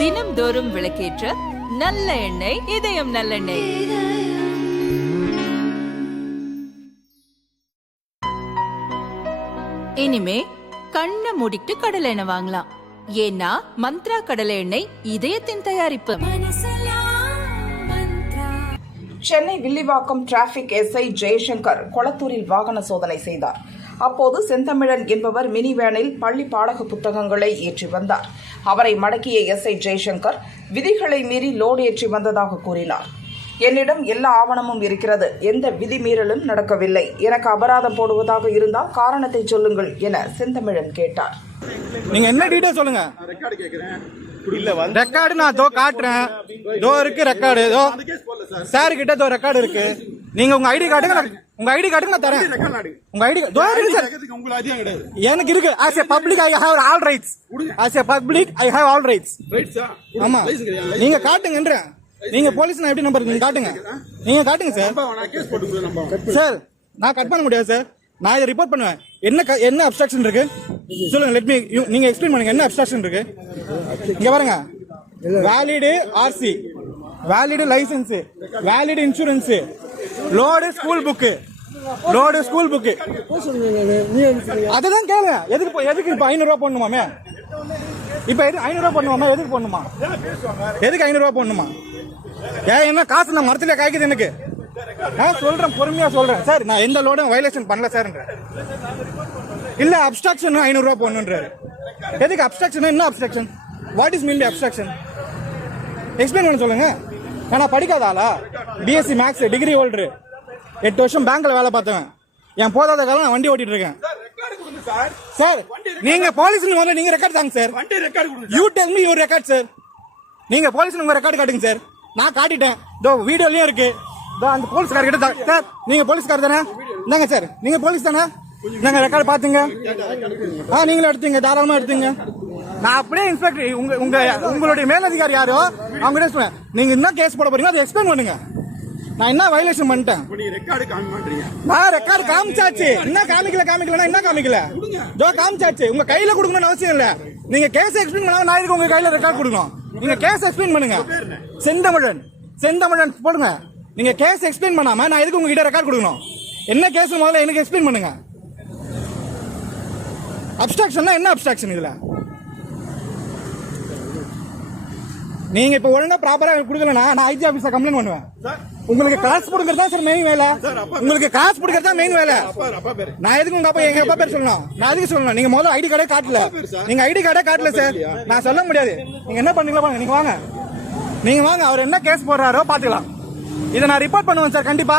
தினம்தோறும் விளக்கேற்ற நல்ல எண்ணெய் இதயம் நல்லெண்ணெய். இனிமே கண்ணை மூடிட்டு கடலை எண்ணெய் வாங்கலாம். ஏன்னா மந்த்ரா கடலை எண்ணெய் இதயத்தின் தயாரிப்பு. சென்னை வில்லிவாக்கம் டிராபிக் எஸ்ஐ ஜெய்சங்கர் கொளத்தூரில் வாகன சோதனை செய்தார். அப்போது செந்தமிழன் என்பவர் மினி வேனில் பள்ளி பாடக புத்தகங்களை ஏற்றி வந்தார். அவரை மடக்கிய எஸ்ஐ ஜெய்சங்கர் விதிகளை மீறி லோடு ஏற்றி வந்ததாக கூறினார். என்னிடம் எல்லா ஆவணமும் இருக்கிறது, எந்த விதிமீறலும் நடக்கவில்லை. எனக்கு அபராதம் போடுவதாக இருந்தால் காரணத்தை சொல்லுங்கள் என செந்தமிழன் கேட்டார். நீங்க என்ன டீடைல் சொல்லுங்க. ரெக்கார்டு நான் தோ காட்டுறேன். தோ இருக்கு ரெக்கார்டு. தோ சார் கிட்ட தோ ரெக்கார்டு இருக்கு. நீங்க உங்க ஐடி காட்டுங்க. உங்க ஐடி காட்டுங்க நான் தரேன். உங்க ஐடி தோ இருக்கு சார். எனக்கு இருக்கு. as a public I have all rights. as a public I have all rights. ஆமா நீங்க காட்டுங்கன்ற. நீங்க போலீஸ் நான் எப்படி நம்பர் நீங்க காட்டுங்க. நீங்க காட்டுங்க சார். சார் நான் கட் பண்ண முடியாது சார். நான் இதை ரிப்போர்ட் பண்ணுவேன். என்ன அப்ஸ்ட்ரக்ஷன் இருக்கு சொல்லுங்க. லெட் மீ நீங்க எக்ஸ்பிளைன் பண்ணுங்க. என்ன அப்ஸ்ட்ரக்ஷன் இருக்கு இங்க பாருங்க. Valid RC, valid licence, valid insurance, load school book, load school book. அதுதான் கேளுங்க. எதுக்கு இப்ப 500 ரூபாய் போடணுமாமே? இப்ப 500 ரூபாய் போடணுமா? எதுக்கு போடணுமா? எதுக்கு 500 ரூபாய் போடணுமா? ஏன் என்ன காசு நான் மரத்துல காய்க்குது எனக்கு. நான் சொல்றேன், பொறுமையா சொல்றேன் சார். நான் எந்த லோடும் வயலேஷன் பண்ணல சார். இல்ல அப்ஸ்ட்ரக்ஷன் 500 ரூபாய் போடணுன்றாரு. எதுக்கு அப்ஸ்ட்ரக்ஷன்? என்ன obstruction? What is mean by obstruction? Explain பண்ண சொல்லுங்க. நான் படிக்காத ஆளா? பிஎஸ்சி மேக்ஸ் டிகிரி ஹோல்டர், 8 வருஷம் பேங்க்ல வேலை பார்த்தேன். என் போதாத காலம் நான் வண்டி ஓட்டிட்டு இருக்கேன் சார். நீங்க போலீஸ் முதல்ல நீங்க ரெக்கார்ட் தாங்க sir. You tell me your record sir. நீங்க போலீஸ் உங்க ரெக்கார்டு காட்டுங்க சார். நான் காட்டிட்டேன். இதோ வீடியோலயும் இருக்கு. அந்த போலீஸ்கார கிட்ட சார். நீங்க போலீஸ்கார தானே? இந்தாங்க சார். நீங்க போலீஸ் தானே? நாங்க ரெக்கார்டு பாத்துங்க. நீங்களும் எடுத்தீங்க, தாராளமா எடுத்தீங்க. நான் அப்படியே இன்ஸ்பெக்டர் உங்களுடைய மேலதிகாரி யாரோ அவங்க சொல்லுவேன். நீங்க என்ன கேஸ் போட போறீங்க அதை எக்ஸ்பிளைன் பண்ணுங்க. நான் என்ன வயலேஷன் பண்ணிட்டேன்? நான் ரெக்கார்டு காமிச்சாச்சு. என்ன காமிக்கல என்ன காமிக்கல? ஜோ காமிச்சாச்சு. உங்க கையில கொடுக்கணும்னு அவசியம் இல்ல. நீங்க கேஸ் எக்ஸ்பிளைன் பண்ணா நான் இதுக்கு உங்க கையில ரெக்கார்டு கொடுக்கணும். நீங்க கேஸ் எக்ஸ்பிளைன் பண்ணுங்க. செந்தமிழன் போடுங்க. நீங்க கேஸ் எக்ஸ்பிளைன் பண்ணாம நான் எதுக்கு உங்ககிட்ட ரெக்கார்ட் கொடுக்கணும்? என்ன கேஸ் முதல்ல எனக்கு எக்ஸ்பிளைன் பண்ணுங்க. அப்ஸ்ட்ரக்ஷன் என்ன அப்ஸ்ட்ரக்ஷன் இதுல? நீங்க இப்ப ஒழுங்கா ப்ராப்பரா கொடுக்கலனா நான் ஐஜி ஆபீஸ்ல கம்ப்ளைண்ட் பண்ணுவேன். உங்களுக்கு காசு கொடுக்கறது தான் சார் மெயின் வேலை. உங்களுக்கு காசு கொடுக்கறது தான் மெயின் வேலை. நான் எதுக்கு உங்க அப்பா எங்க அப்பா பேர் சொல்லணும்? நான் எதுக்கு சொல்லணும்? நீங்க முதல்ல ஐடி கார்டே காட்டல. நீங்க ஐடி கார்டே காட்டல சார். நான் சொல்ல முடியாது. நீங்க என்ன பண்ணீங்களா பாருங்க. நீங்க வாங்க. அவர் என்ன கேஸ் போடுறாரோ பாத்துக்கலாம். இதை நான் ரிப்போர்ட் பண்ணுவேன் சார் கண்டிப்பா.